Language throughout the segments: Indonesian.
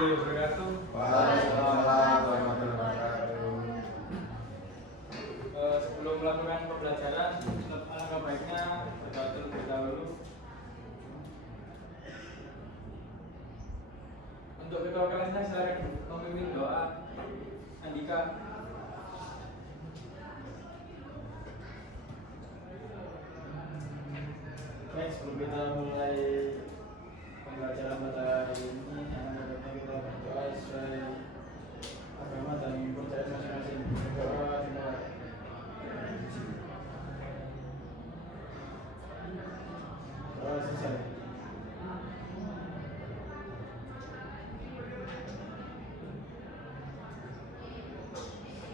warahmatullahi wabarakatuh. Waalaikumsalam warahmatullahi wabarakatuh. Sebelum melakukan pembelajaran, alangkah baiknya berdoa terlebih dahulu. Untuk ketua kelasnya silakan memimpin doa. Andika. Baik, sebelum kita mulai pembelajaran pada hari ini, alangkah kita berdoa sesuai agama dan kepercayaan masing-masing. Berdoa dimulai. Doa selesai.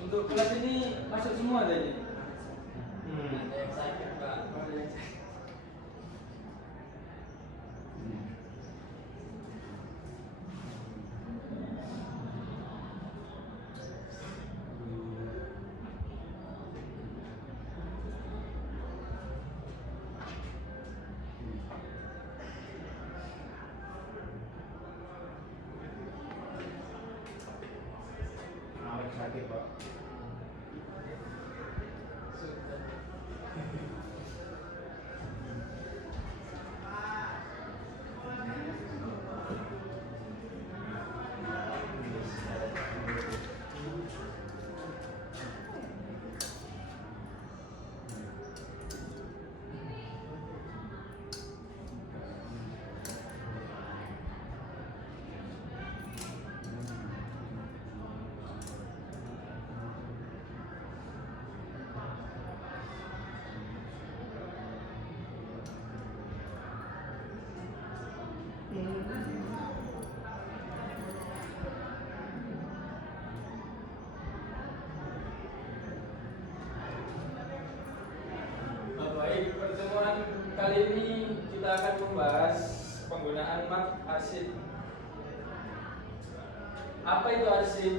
Untuk kelas ini masuk semua tadi. Ada yang sakit Pak. Sakit Pak. Baik, pertemuan kali ini kita akan membahas penggunaan map arsip. Apa itu arsip?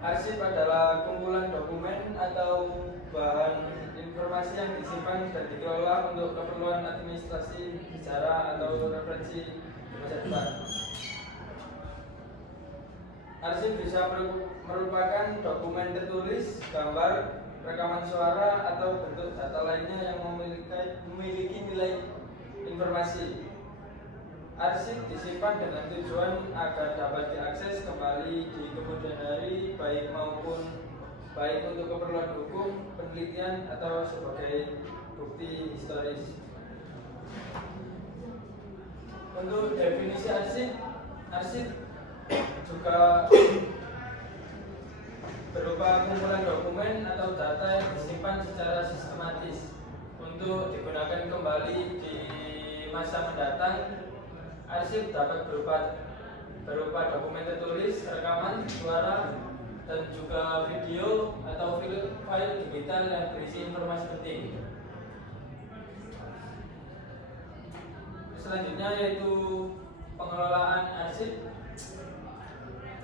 Arsip adalah kumpulan dokumen atau bahan informasi yang disimpan dan dikelola untuk keperluan administrasi, sejarah, atau referensi di masa depan. Arsip bisa merupakan dokumen tertulis, gambar, rekaman suara, atau bentuk data lainnya yang memiliki nilai informasi. Arsip disimpan dengan tujuan agar dapat diakses kembali di kemudian hari, baik untuk keperluan hukum, penelitian, atau sebagai bukti historis. Untuk definisi arsip juga berupa kumpulan dokumen atau data yang disimpan secara sistematis untuk digunakan kembali di masa mendatang. Arsip dapat berupa dokumen tertulis, rekaman, suara, dan juga video atau file digital yang berisi informasi penting. Selanjutnya yaitu pengelolaan arsip.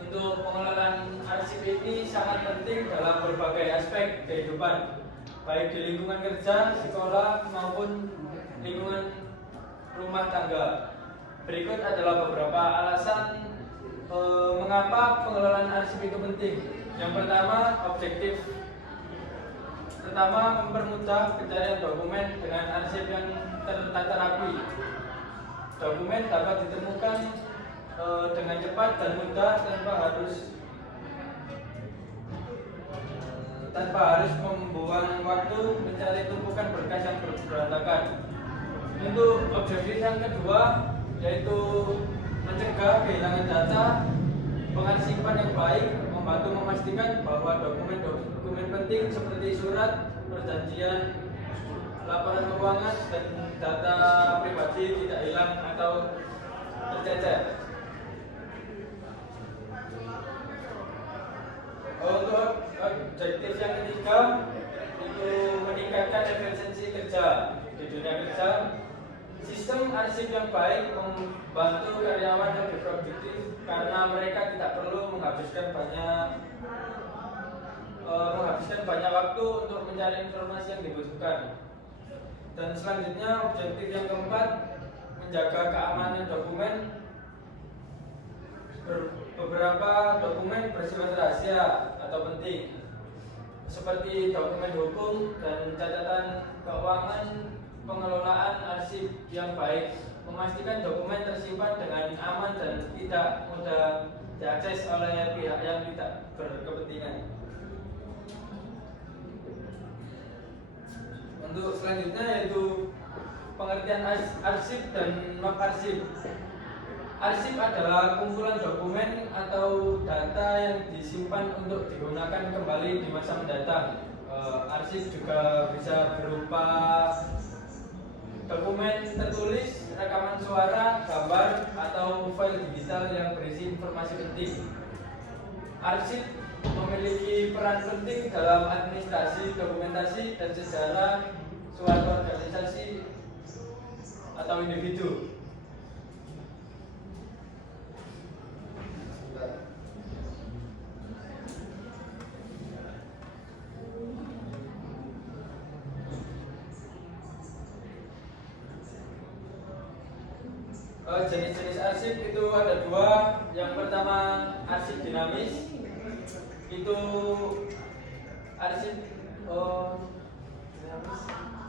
Untuk pengelolaan arsip ini sangat penting dalam berbagai aspek kehidupan, baik di lingkungan kerja, sekolah, maupun lingkungan rumah tangga. Berikut adalah beberapa alasan mengapa pengelolaan arsip itu penting. Yang pertama, objektif. Pertama, mempermudah pencarian dokumen dengan arsip yang tertata rapi. Dokumen dapat ditemukan dengan cepat dan mudah tanpa harus membuang waktu mencari tumpukan berkas yang berantakan. Untuk objektif yang kedua yaitu mencegah kehilangan data, pengarsipan yang baik, membantu memastikan bahwa dokumen penting seperti surat, perjanjian, laporan keuangan, dan data pribadi tidak hilang atau tercecer. Untuk objektif yang ketiga itu meningkatkan efisiensi kerja di dunia kerja. Sistem arsip yang baik membantu karyawan lebih produktif karena mereka tidak perlu menghabiskan banyak waktu untuk mencari informasi yang dibutuhkan. Dan selanjutnya objektif yang keempat, menjaga keamanan dokumen. beberapa dokumen bersifat rahasia atau penting, seperti dokumen hukum dan catatan keuangan, pengelolaan arsip yang baik, memastikan dokumen tersimpan dengan aman dan tidak mudah diakses oleh pihak yang tidak berkepentingan. Untuk selanjutnya yaitu pengertian arsip dan map arsip. Arsip adalah kumpulan dokumen atau data yang disimpan untuk digunakan kembali di masa mendatang. Arsip juga bisa berupa dokumen tertulis, rekaman suara, gambar, atau file digital yang berisi informasi penting. Arsip memiliki peran penting dalam administrasi, dokumentasi, dan sejarah suatu organisasi atau individu. Jenis-jenis arsip itu ada dua. Yang pertama arsip dinamis, itu arsip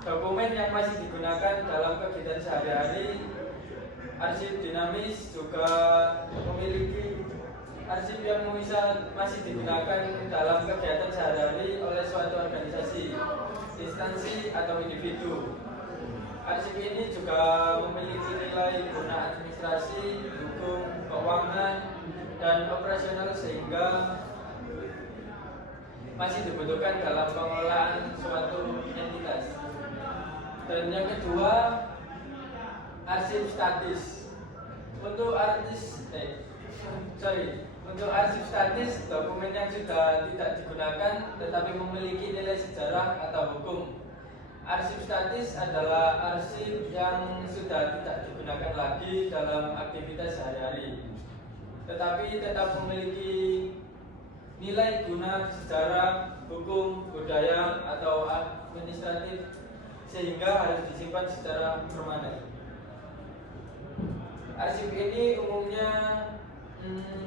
dokumen yang masih digunakan dalam kegiatan sehari-hari. Arsip dinamis juga memiliki arsip yang masih digunakan dalam kegiatan sehari-hari oleh suatu organisasi, instansi, atau individu. Arsip ini juga memiliki nilai guna administrasi, hukum, keuangan, dan operasional sehingga masih dibutuhkan dalam pengelolaan suatu entitas. Dan yang kedua, arsip statis. Untuk arsip statis, dokumen yang sudah tidak digunakan tetapi memiliki nilai sejarah atau hukum. Arsip statis adalah arsip yang sudah tidak digunakan lagi dalam aktivitas sehari-hari, tetapi tetap memiliki nilai guna sejarah, hukum, budaya, atau administratif sehingga harus disimpan secara permanen. Arsip ini umumnya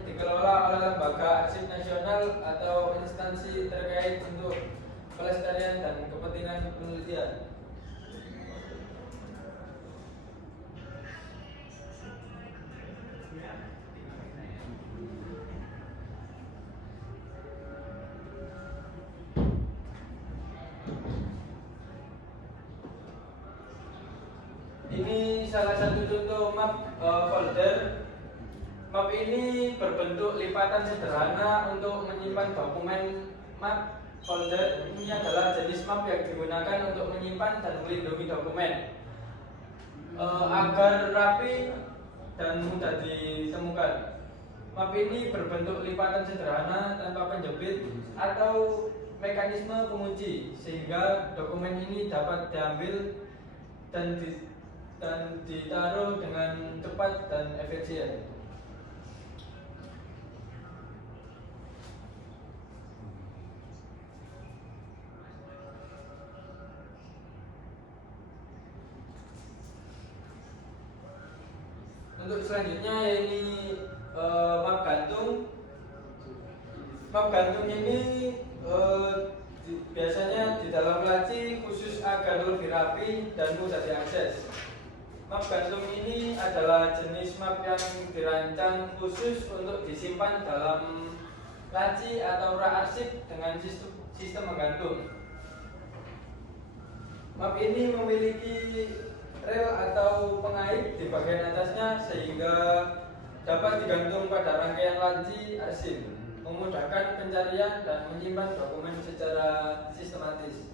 dikelola oleh lembaga arsip nasional atau instansi terkait untuk pelestarian dan kepentingan penelitian. Ini salah satu contoh map folder. Map ini berbentuk lipatan sederhana untuk menyimpan dokumen. Map folder ini adalah jenis map yang digunakan untuk menyimpan dan melindungi dokumen agar rapi dan mudah ditemukan. Map ini berbentuk lipatan sederhana tanpa penjepit atau mekanisme pengunci sehingga dokumen ini dapat diambil dan ditaruh dengan cepat dan efisien. Untuk selanjutnya ini map gantung. Map gantung ini biasanya di dalam laci khusus agar lebih rapi dan mudah diakses. Map gantung ini adalah jenis map yang dirancang khusus untuk disimpan dalam laci atau rak arsip dengan sistem menggantung. Map ini memiliki rel atau pengait di bagian atasnya sehingga dapat digantung pada rangkaian laci arsip, memudahkan pencarian dan menyimpan dokumen secara sistematis.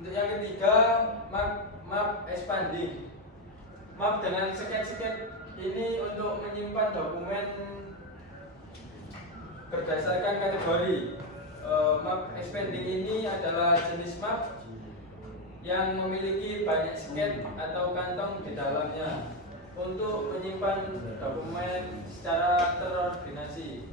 Untuk yang ketiga, map expanding. Map dengan sket-sket ini untuk menyimpan dokumen berdasarkan kategori. Map expanding ini adalah jenis map yang memiliki banyak sket atau kantong di dalamnya untuk menyimpan dokumen secara terordinasi.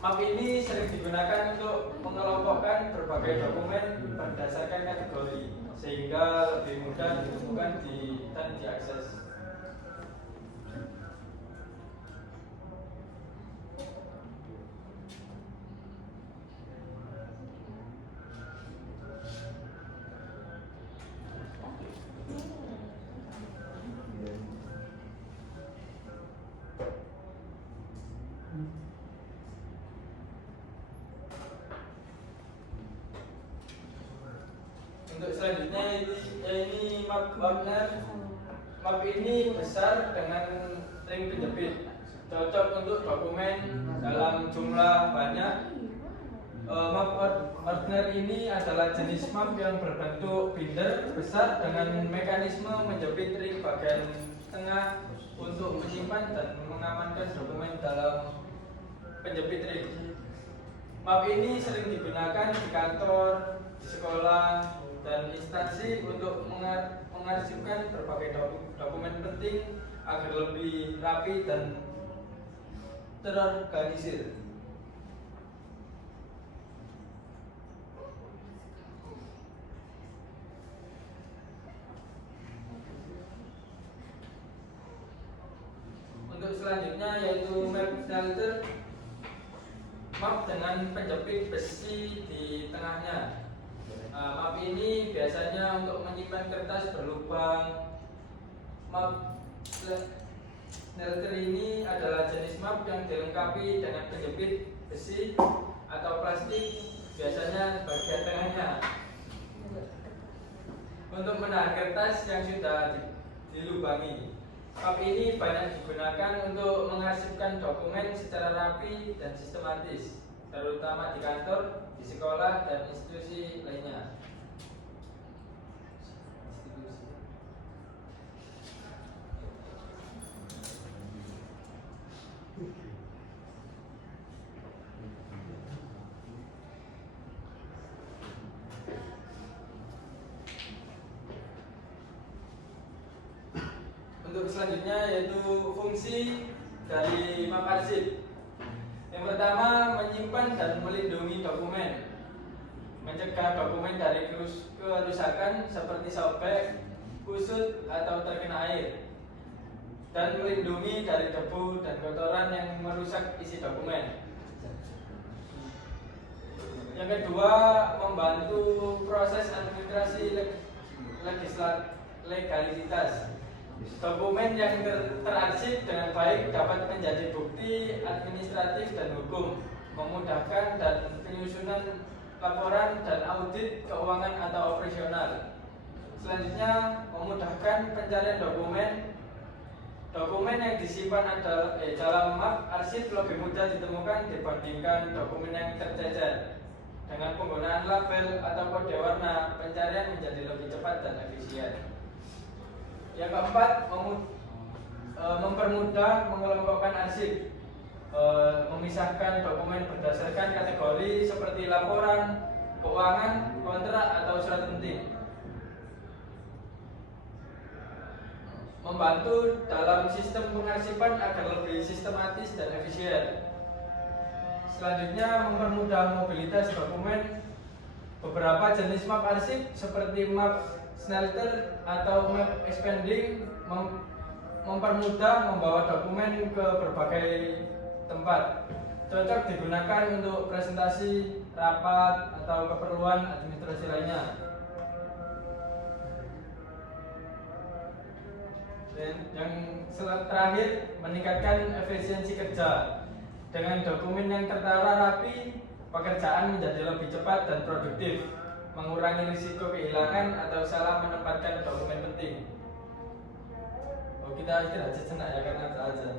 Map ini sering digunakan untuk mengelompokkan berbagai dokumen berdasarkan kategori sehingga lebih mudah ditemukan dan diakses. Untuk selanjutnya ini map Wagner. Map ini besar dengan ring penjepit, cocok untuk dokumen dalam jumlah banyak. Map Wagner ini adalah jenis map yang berbentuk binder besar dengan mekanisme menjepit ring bagian tengah untuk menyimpan dan mengamankan dokumen dalam penjepit ring. Map ini sering digunakan di kantor, di sekolah, dan instansi untuk mengarsipkan berbagai dokumen penting agar lebih rapi dan terorganisir. Untuk selanjutnya yaitu map shelter, map dengan penjepit besi di tengahnya. Map ini biasanya untuk menyimpan kertas berlubang. Map shelter ini adalah jenis map yang dilengkapi dengan penjepit besi atau plastik, biasanya bagian tengahnya, untuk menahan kertas yang sudah dilubangi. Map ini banyak digunakan untuk mengarsipkan dokumen secara rapi dan sistematis, terutama di kantor, di sekolah, dan institusi lainnya. Untuk selanjutnya yaitu fungsi dari map arsip. Yang pertama, menyimpan dan melindungi dokumen, mencegah dokumen dari kerusakan seperti sobek, kusut, atau terkena air, dan melindungi dari debu dan kotoran yang merusak isi dokumen. Yang kedua, membantu proses administrasi legalitas. Dokumen yang terarsip dengan baik dapat menjadi bukti administratif dan hukum, memudahkan dan penyusunan laporan dan audit keuangan atau operasional. Selanjutnya, memudahkan pencarian dokumen. Dokumen yang disimpan dalam map arsip lebih mudah ditemukan dibandingkan dokumen yang tercecer. Dengan penggunaan label atau kode warna, pencarian menjadi lebih cepat dan efisien. Yang keempat, mempermudah mengelompokkan arsip, memisahkan dokumen berdasarkan kategori seperti laporan, keuangan, kontrak, atau surat penting. Membantu dalam sistem pengarsipan agar lebih sistematis dan efisien. Selanjutnya, mempermudah mobilitas dokumen. Beberapa jenis map arsip seperti map shelter atau map expanding mempermudah membawa dokumen ke berbagai tempat. Cocok digunakan untuk presentasi, rapat, atau keperluan administrasi lainnya. Dan yang terakhir, meningkatkan efisiensi kerja. Dengan dokumen yang tertara rapi, pekerjaan menjadi lebih cepat dan produktif, mengurangi risiko kehilangan atau salah menempatkan dokumen penting. Kita istirahat sejenak ya karena ada azan.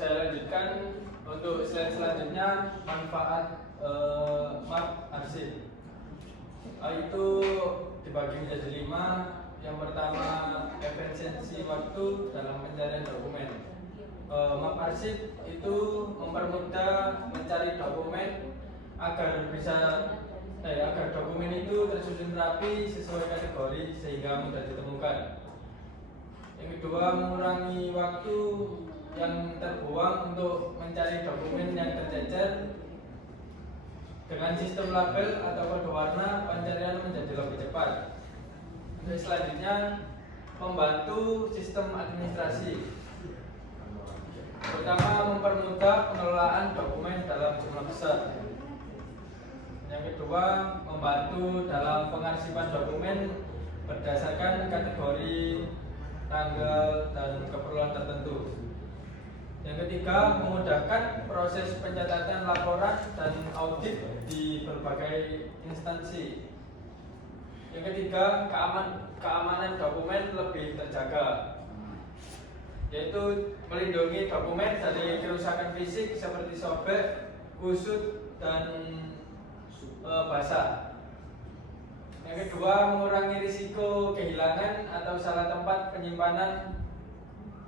saya lanjutkan untuk slide selanjutnya, manfaat map arsip. Itu dibagi menjadi 5. Yang pertama, efisiensi waktu dalam pencarian dokumen. Map arsip itu mempermudah mencari dokumen agar agar dokumen itu tersusun rapi sesuai kategori sehingga mudah ditemukan. Yang kedua, mengurangi waktu yang terbuang untuk mencari dokumen yang tercecer. Dengan sistem label atau kode warna, pencarian menjadi lebih cepat. Untuk selanjutnya, membantu sistem administrasi. Pertama, mempermudah pengelolaan dokumen dalam jumlah besar. Yang kedua, membantu dalam pengarsipan dokumen berdasarkan kategori, tanggal, dan keperluan tertentu. Yang ketiga, memudahkan proses pencatatan laporan dan audit di berbagai instansi. Yang ketiga, keamanan dokumen lebih terjaga, yaitu melindungi dokumen dari kerusakan fisik seperti sobek, kusut, dan basah. Yang kedua, mengurangi risiko kehilangan atau salah tempat penyimpanan.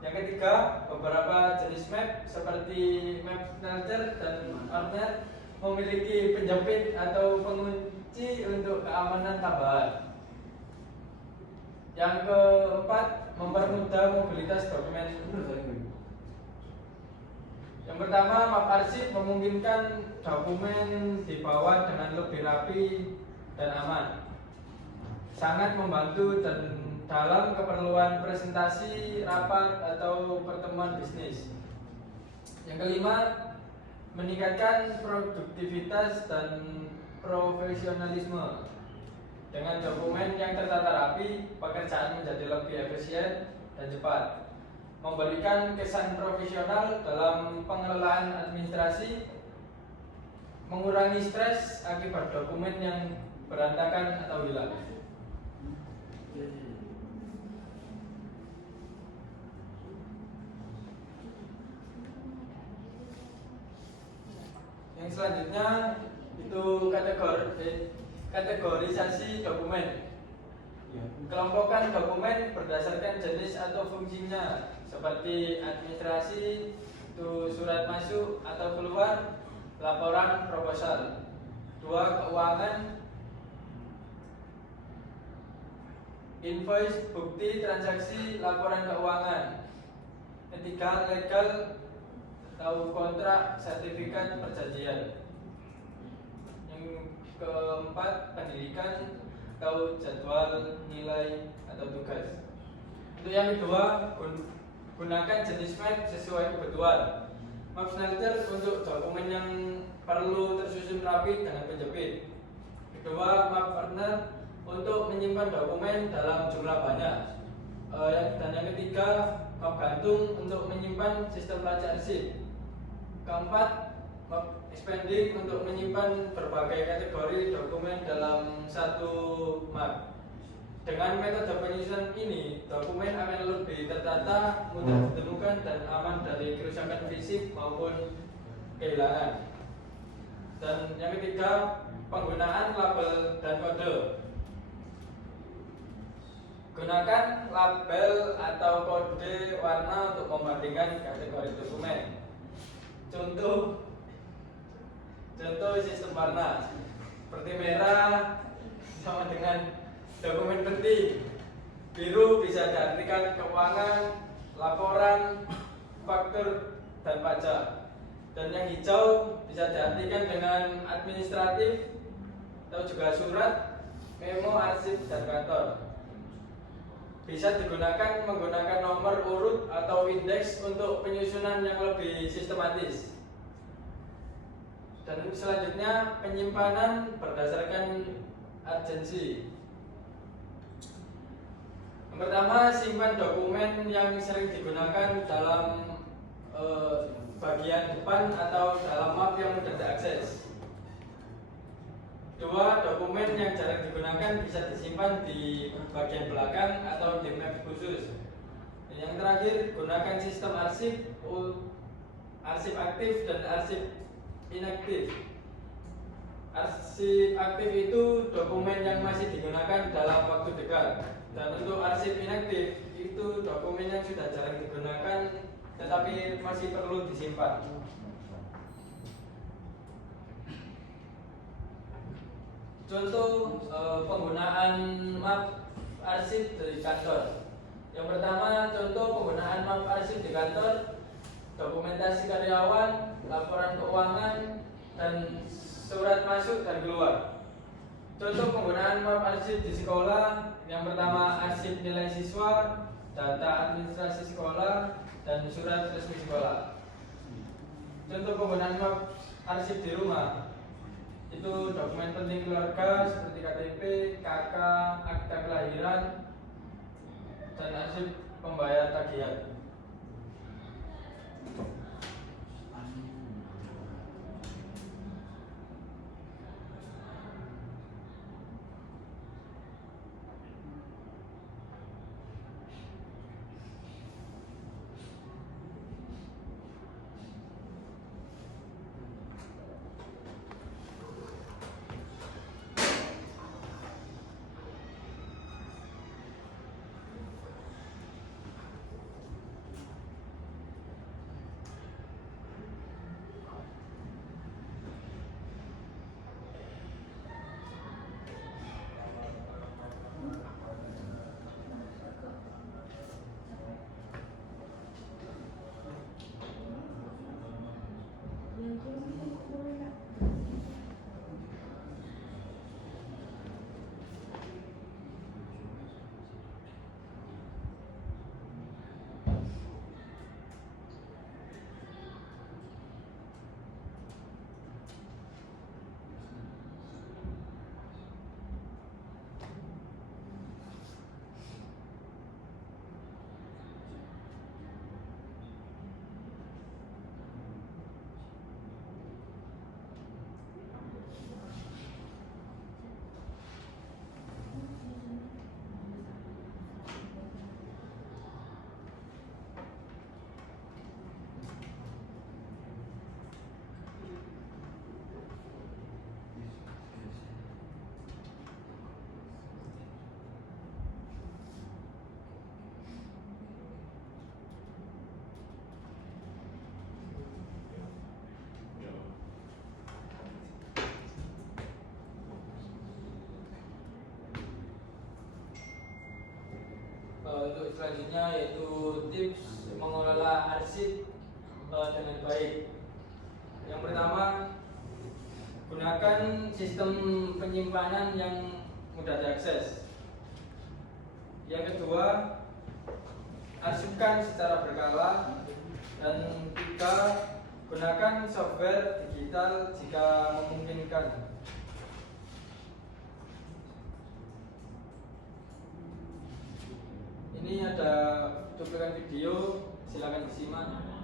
Yang ketiga, beberapa jenis map seperti map smelter dan ordner memiliki penjepit atau pengunci untuk keamanan tambahan. Yang keempat, mempermudah mobilitas dokumen. Yang pertama, map arsip memungkinkan dokumen dibawa dengan lebih rapi dan aman. Sangat membantu dan dalam keperluan presentasi, rapat, atau pertemuan bisnis. Yang kelima, meningkatkan produktivitas dan profesionalisme. Dengan dokumen yang tertata rapi, pekerjaan menjadi lebih efisien dan cepat. Memberikan kesan profesional dalam pengelolaan administrasi, mengurangi stres akibat dokumen yang berantakan atau hilang. Yang selanjutnya itu kategorisasi dokumen. Kelompokkan dokumen berdasarkan jenis atau fungsinya, seperti administrasi, itu surat masuk atau keluar, laporan, proposal. 2. Keuangan, invoice, bukti transaksi, laporan keuangan. 3. Legal atau kontrak, sertifikat, perjanjian. Yang keempat, pendidikan atau jadwal, nilai, atau tugas. Untuk yang kedua, gunakan jenis map sesuai kebutuhan. Map smelter untuk dokumen yang perlu tersusun rapi dengan penjepit. Kedua, map ordner untuk menyimpan dokumen dalam jumlah banyak. Dan yang ketiga, map gantung untuk menyimpan sistem pelacak arsip. Keempat, map expanding untuk menyimpan berbagai kategori dokumen dalam satu map. Dengan metode penyusunan ini, dokumen akan lebih tertata, mudah ditemukan, dan aman dari kerusakan fisik maupun kehilangan. Dan yang ketiga, penggunaan label dan kode. Gunakan label atau kode warna untuk membandingkan kategori dokumen. Contoh sistem warna seperti merah sama dengan dokumen penting, biru bisa diartikan keuangan, laporan, faktur, dan pajak, dan yang hijau bisa diartikan dengan administratif atau juga surat, memo, arsip, dan kantor. Bisa digunakan menggunakan nomor urut atau indeks untuk penyusunan yang lebih sistematis. Dan selanjutnya, penyimpanan berdasarkan urgensi. Yang pertama, simpan dokumen yang sering digunakan dalam bagian depan atau dalam map yang mudah diakses. 2. Dokumen yang jarang digunakan bisa disimpan di bagian belakang atau di map khusus. Dan yang terakhir, gunakan sistem arsip arsip aktif dan arsip inaktif. Arsip aktif itu dokumen yang masih digunakan dalam waktu dekat, dan untuk arsip inaktif itu dokumen yang sudah jarang digunakan tetapi masih perlu disimpan. Contoh penggunaan map arsip di kantor. Yang pertama, contoh penggunaan map arsip di kantor, dokumentasi karyawan, laporan keuangan, dan surat masuk dan keluar. Contoh penggunaan map arsip di sekolah. Yang pertama, arsip nilai siswa, data administrasi sekolah, dan surat resmi sekolah. Contoh penggunaan map arsip di rumah, itu dokumen penting keluarga seperti KTP, KK, akta kelahiran, dan arsip pembayar tagihan. Untuk selanjutnya yaitu tips mengelola arsip dengan baik. Yang pertama, gunakan sistem penyimpanan yang mudah diakses. Yang kedua, arsipkan secara berkala. Dan tiga, gunakan software digital jika memungkinkan. Ini ada cuplikan video, silakan disimak.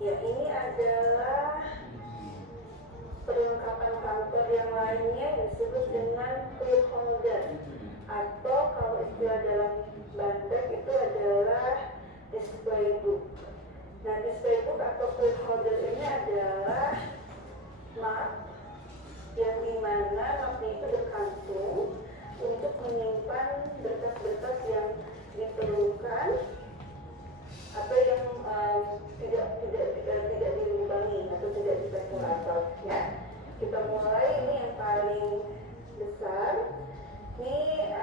Ya, ini adalah perlengkapan kantor yang lainnya disebut dengan file holder, atau kalau istilah dalam Bandar itu adalah display book. Nah, display book atau file holder ini adalah map yang dimana mapnya itu berkantung untuk menyimpan berkas-berkas yang diperlukan atau yang tidak dilumbangi atau tidak kalkulator ya. Kita mulai, ini yang paling besar. Ini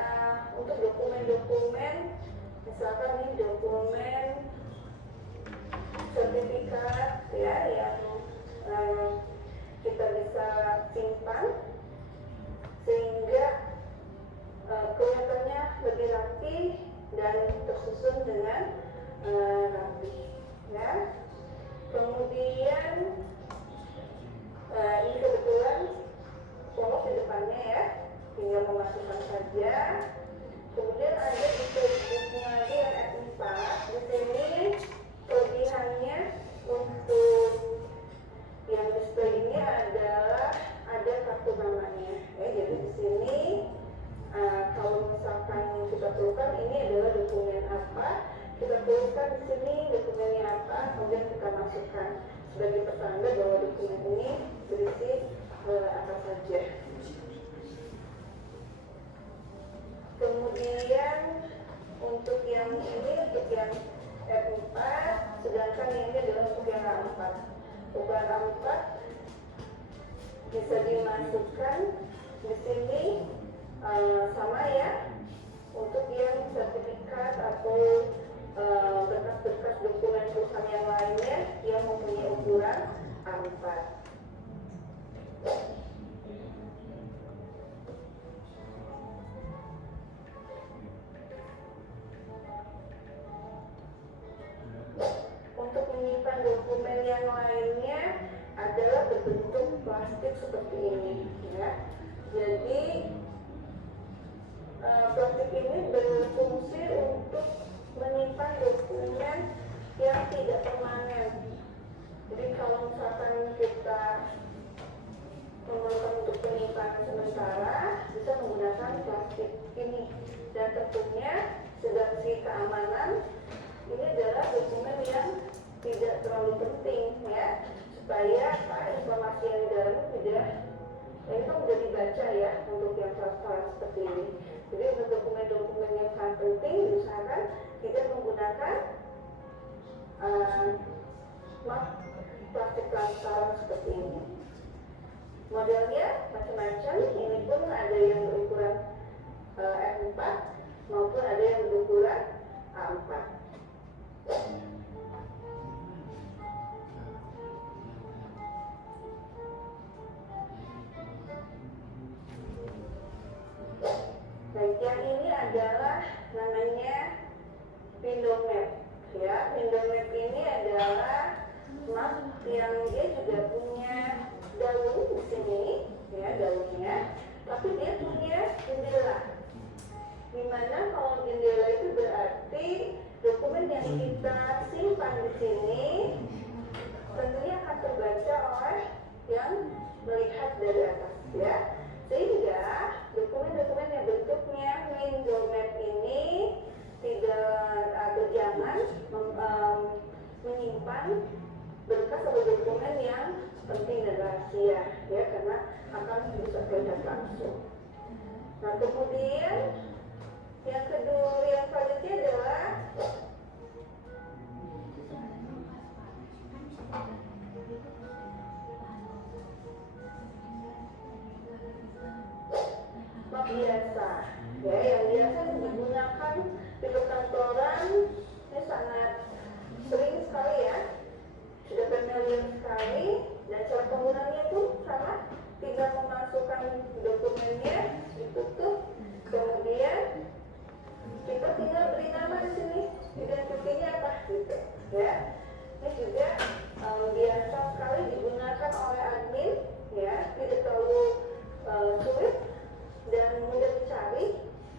untuk dokumen-dokumen, misalkan ini dokumen sertifikat ya yang kita bisa simpan sehingga kelihatannya lebih rapi dan tersusun dengan rapi ya. Kemudian ini kebetulan polos di depannya ya, tinggal memasukkan saja. Kemudian ada display lagi yang F4. Di sini kelebihannya untuk yang display ini adalah ada kartu namanya ya. Jadi di sini kalau misalkan kita perlukan ini adalah dokumen apa, kita tuliskan di sini dokumennya apa, kemudian kita masukkan sebagai pertanda bahwa dokumen ini berisi apa saja. Kemudian untuk yang ini, untuk yang F4, sedangkan yang ini adalah untuk yang A4. Untuk yang A4 bisa dimasukkan di sini sama ya, untuk yang sertifikat atau berkas-berkas dokumen perusahaan yang lainnya yang mempunyai ukuran A4. Untuk menyimpan dokumen yang lainnya adalah berbentuk plastik seperti ini ya. Jadi plastik ini berfungsi untuk menyimpan dokumen yang tidak permanen. Jadi kalau misalkan kita memerlukan untuk penyimpanan sementara, bisa menggunakan plastik ini. Dan tentunya dari segi keamanan, ini adalah dokumen yang tidak terlalu penting ya, supaya informasi yang di dalamnya tidak, ini kan sudah dibaca ya untuk yang transparan seperti ini. Jadi untuk dokumen-dokumen yang sangat penting diusahakan tidak menggunakan plastik transparan seperti ini. Modelnya macam-macam, ini pun ada yang berukuran F4 maupun ada yang berukuran A4. Baik, yang ini adalah namanya window map ya. Window map ini adalah map yang dia juga punya daun di sini ya, daunnya, tapi dia punya jendela. Dimana kalau jendela itu berarti dokumen yang kita simpan di sini tentunya akan terbaca oleh yang melihat dari atas ya. Sehingga dokumen-dokumen yang bentuknya window map ini tidak atau jangan menyimpan berkas atau dokumen yang penting dan rahasia ya, karena akan bisa terlihat langsung. Nah kemudian yang kedua, yang selanjutnya adalah map biasa ya, yang biasa digunakan di perkantoran. Ini sangat sering sekali ya, sudah familiar sekali, dan cara penggunaannya pun sama, tinggal memasukkan dokumennya, ditutup, kemudian kita tinggal beri nama di sini, identitinya apa gitu ya. Ini juga biasa sekali digunakan oleh admin ya, tidak terlalu sulit dan mudah dicari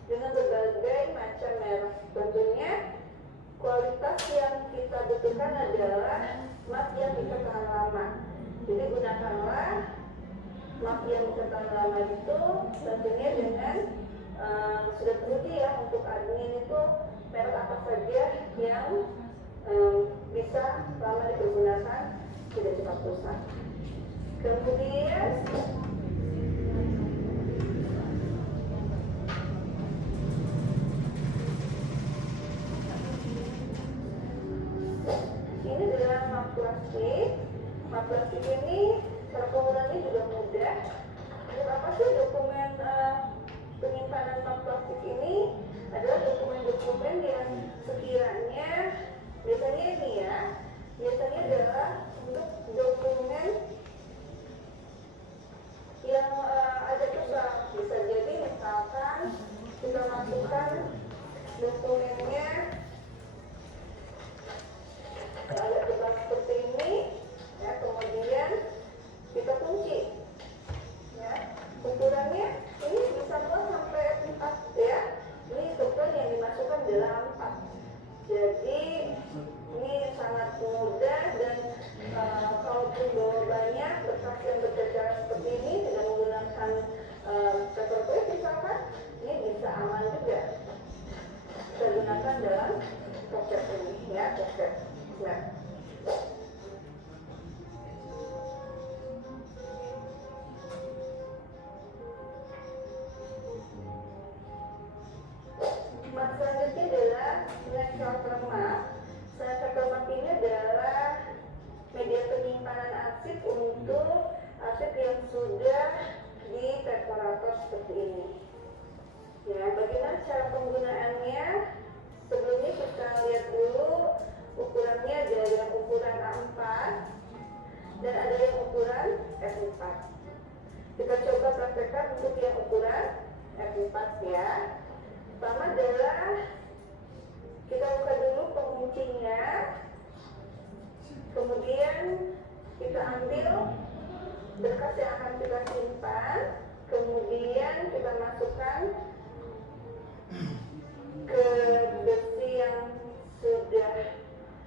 dengan berbagai macam merek. Tentunya kualitas yang kita butuhkan adalah map yang bisa tahan lama. Jadi gunakanlah map yang bisa tahan lama itu tentunya dengan sudah teruji ya untuk admin itu merek apa saja yang bisa lama dipergunakan, tidak cepat rusak. Kemudian ini adalah map plastik. Map plastik ini plastik ini adalah dokumen-dokumen yang sekiranya biasanya ini ya, biasanya adalah untuk dokumen yang ada tebal. Bisa jadi misalkan kita masukkan dokumennya ada tebal seperti ini, ya, kemudian kita kunci, ya, ukurannya ini bisa buat sampai 4, ya. Ini betul yang dimasukkan adalah 4. Jadi ini sangat mudah dan kalaupun bawa banyak berkas yang berceceran seperti ini tidak menggunakan paper plate misalkan, ini bisa aman juga. Kita gunakan dalam pocket ini, ya, pocket. Nah, selanjutnya adalah snapshot termak. Snapshot termak ini adalah media penyimpanan arsip untuk arsip yang sudah di perforator seperti ini. Ya, bagaimana cara penggunaannya? Sebelumnya kita lihat dulu ukurannya, ada yang ukuran A4 dan ada yang ukuran F4. Kita coba praktekkan untuk yang ukuran F4 ya. Pertama adalah kita buka dulu penguncinya, kemudian kita ambil berkas yang akan kita simpan, kemudian kita masukkan ke besi yang sudah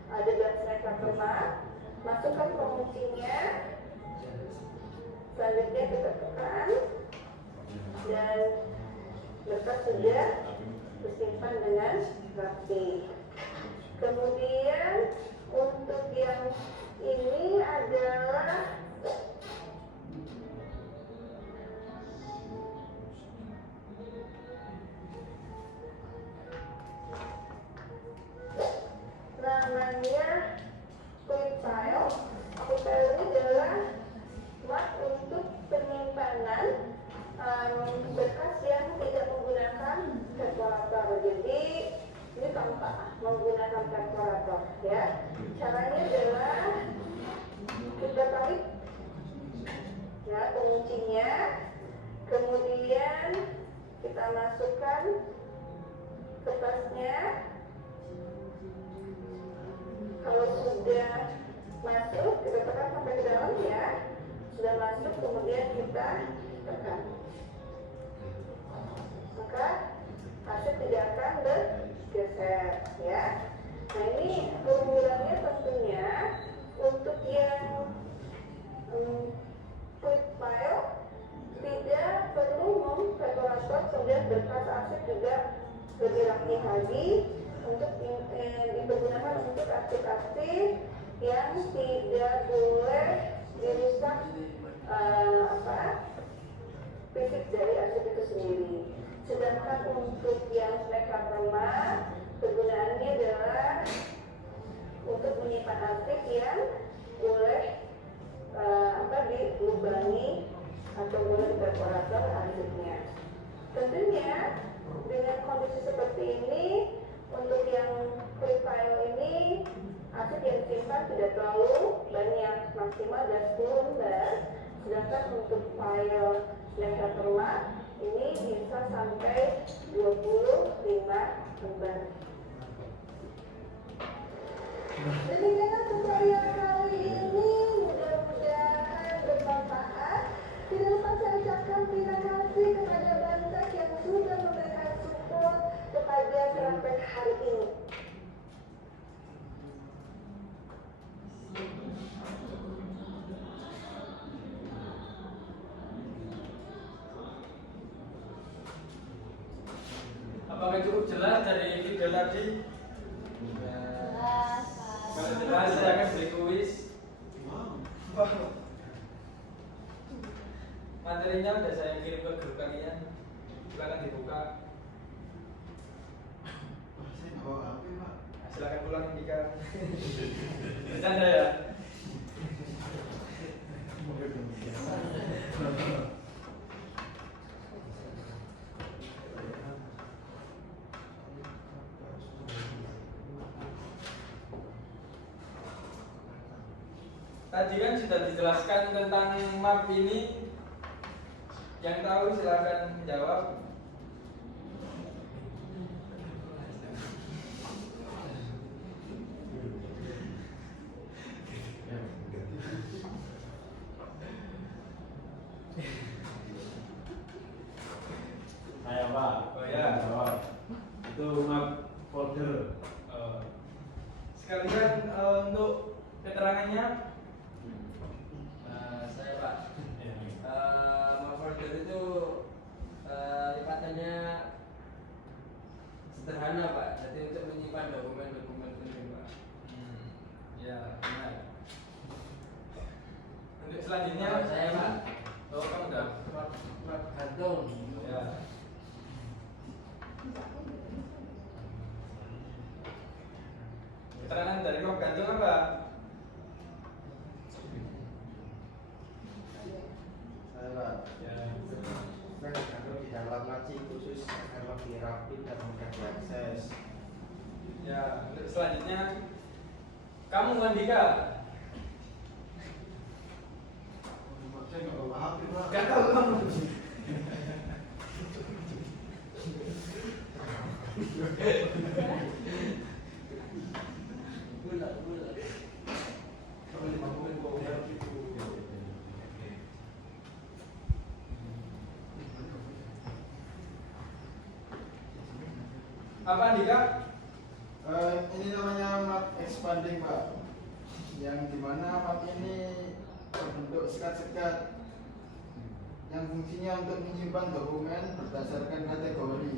ada dalam snapshot termak, masukkan penguncinya, selanjutnya kita tekan dan berkas sudah tersimpan dengan rapi. Kemudian untuk yang ini adalah namanya quick file. Quick file ini adalah mat untuk penyimpanan berkas yang tidak menggunakan perforator. Jadi ini tanpa menggunakan perforator, ya. Caranya adalah kita tarik, ya, penguncinya, kemudian kita masukkan kertasnya. Kalau sudah masuk, kita tekan sampai ke dalam, ya. Sudah masuk, kemudian kita tekan. Maka hasil tidak akan bergeser, ya. Nah, ini keunggulannya tentunya untuk yang quick file tidak perlu memperforator, kemudian berkas arsip juga lebih rapi lagi untuk dipergunakan untuk arsip-arsip yang tidak boleh dirusak fisik dari arsip itu sendiri. Sedangkan untuk yang snapshot termak, kegunaannya adalah untuk menyimpan arsip yang boleh dilubangi atau boleh diperforator arsipnya. Tentunya dengan kondisi seperti ini, untuk yang quick file ini arsip yang disimpan tidak terlalu banyak, maksimal ada 10 lembar. Sedangkan untuk file snapshot termak ini bisa sampai 25 lembar. Demikian tutorial kali ini, mudah-mudahan bermanfaat. Tidak lupa saya ucapkan terima kasih kepada Bantek yang sudah memberikan support kepada Kerampet hari ini. Apakah cukup jelas dari video tadi? Jelas. Kalau jelas, saya akan beri kuis. Materinya sudah saya kirim ke grup kalian. Silakan dibuka. Silakan pulang jika bercanda ya. tadi kan sudah dijelaskan tentang map ini. Yang tahu silakan menjawab. Saya Pak. Oh ya. Jawab. Itu map folder. Sekalian untuk keterangannya. Saya Pak, map folder itu lipatannya sederhana Pak, jadi untuk menyimpan dokumen-dokumen penting Pak. Ya, benar. Untuk selanjutnya Saya Pak, oh kamu udah. map gantung. Ya. Keterangan dari map gantung apa? Saya Pak. Ya. Kan digantung di dalam laci khusus agar lebih rapi dan mudah diakses. Ya, untuk selanjutnya kamu Andika. Saya nggak bawa HP Pak. Gak tahu kamu. Bulat. Kalau 50 folder itu. Apa Andika? Ini namanya map expanding Pak, yang dimana map ini berbentuk sekat-sekat yang fungsinya untuk menyimpan dokumen berdasarkan kategori.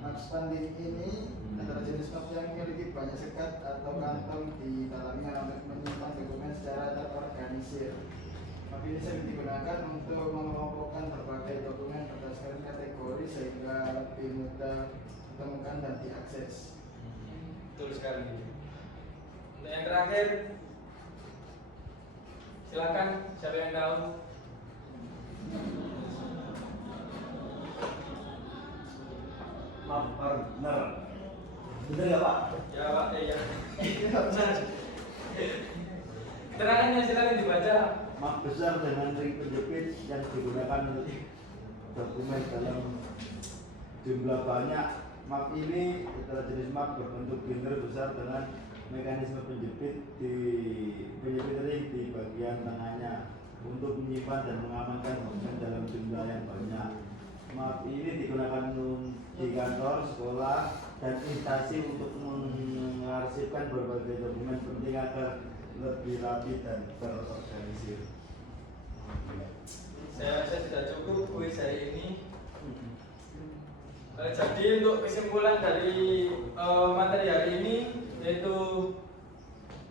Map expanding ini adalah jenis map yang memiliki banyak sekat atau kantong di dalamnya untuk menyimpan dokumen secara terorganisir. Map ini sering digunakan untuk mengelompokkan berbagai dokumen berdasarkan kategori sehingga lebih mudah ditemukan dan diakses. Betul sekali. Untuk yang terakhir, silakan siapa yang tahu? Map partner. Bener ya Pak? Ya Pak, ya. Benar. Keterangannya silakan dibaca. Map besar dengan ring penjepit yang digunakan untuk dokumen dalam jumlah banyak. Map ini adalah jenis map berbentuk binder besar dengan mekanisme penjepit ring di bagian tengahnya untuk menyimpan dan mengamankan dokumen dalam jumlah yang banyak. Map ini digunakan di kantor, sekolah, dan instansi untuk mengarsipkan berbagai dokumen penting agar lebih rapi dan terorganisir. Saya rasa sudah cukup kuis hari ini. Jadi untuk kesimpulan dari materi hari ini, yaitu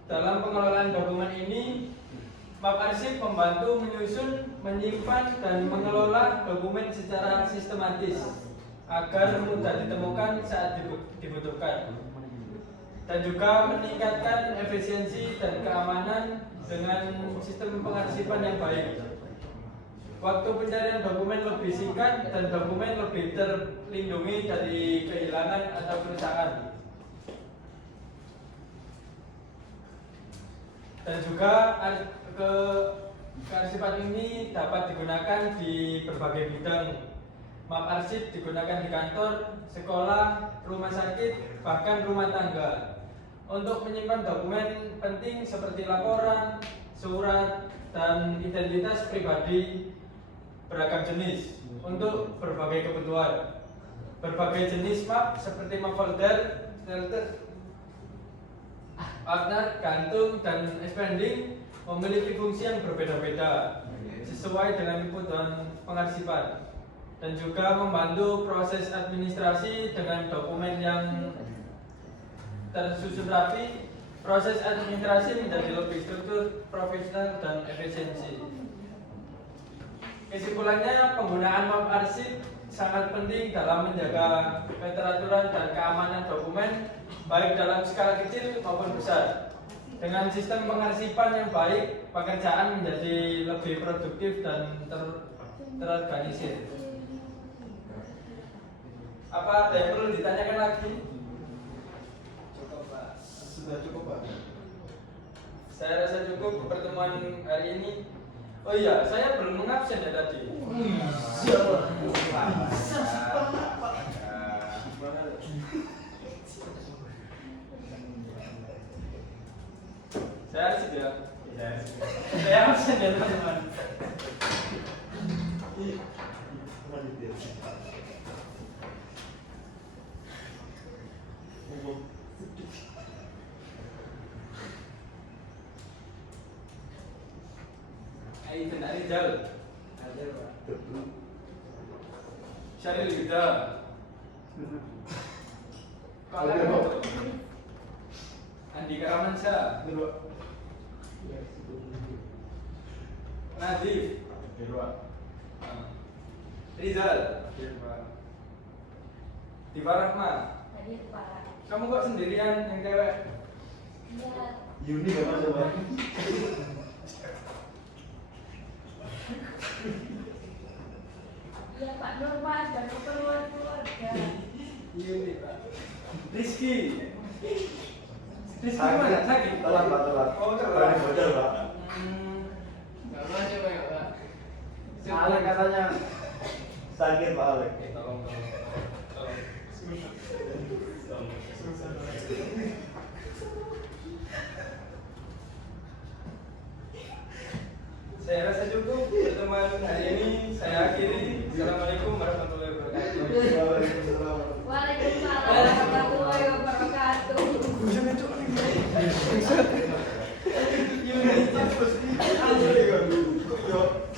dalam pengelolaan dokumen ini, map arsip membantu menyusun, menyimpan, dan mengelola dokumen secara sistematis agar mudah ditemukan saat dibutuhkan, dan juga meningkatkan efisiensi dan keamanan dengan sistem pengarsipan yang baik. Waktu pencarian dokumen lebih singkat dan dokumen lebih terlindungi dari kehilangan atau kerusakan. Dan juga kearsipan ini dapat digunakan di berbagai bidang. Map arsip digunakan di kantor, sekolah, rumah sakit, bahkan rumah tangga untuk menyimpan dokumen penting seperti laporan, surat, dan identitas pribadi beragam jenis untuk berbagai kebutuhan. Berbagai jenis map seperti map folder, partner, gantung, dan expanding memiliki fungsi yang berbeda-beda sesuai dengan kebutuhan pengarsipan, dan juga membantu proses administrasi dengan dokumen yang tersusun rapi. Proses administrasi menjadi lebih struktur, profesional, dan efisiensi. Kesimpulannya, penggunaan map arsip sangat penting dalam menjaga keteraturan dan keamanan dokumen, baik dalam skala kecil maupun besar. Dengan sistem pengarsipan yang baik, pekerjaan menjadi lebih produktif dan terorganisir. Apa ada yang perlu ditanyakan lagi? Cukup Pak. Sudah cukup Pak. Saya rasa cukup pertemuan hari ini. Oh iya, saya belum mengabsen ya tadi. Saya arsip ya. Saya absen ya teman-teman. Ayo benar Rizal. Ada Pak. Syaril Yuda. Kalau Ada, Pak. Andika Ramansyah. Nadif. Rizal. Tifa Rahma. Tadi Pak. Kamu kok sendirian yang cewek? Ya, Yuni gak masuk Pak. ya Pak Nurman dan keperluan keluarga. Iya nih Pak. Rizky. Rizky mana? Sakit? Telat Pak, telat. Oh Tadi telat. bocor Pak. Nggak apa coba nggak Pak. Alek katanya sakit Pak Alek.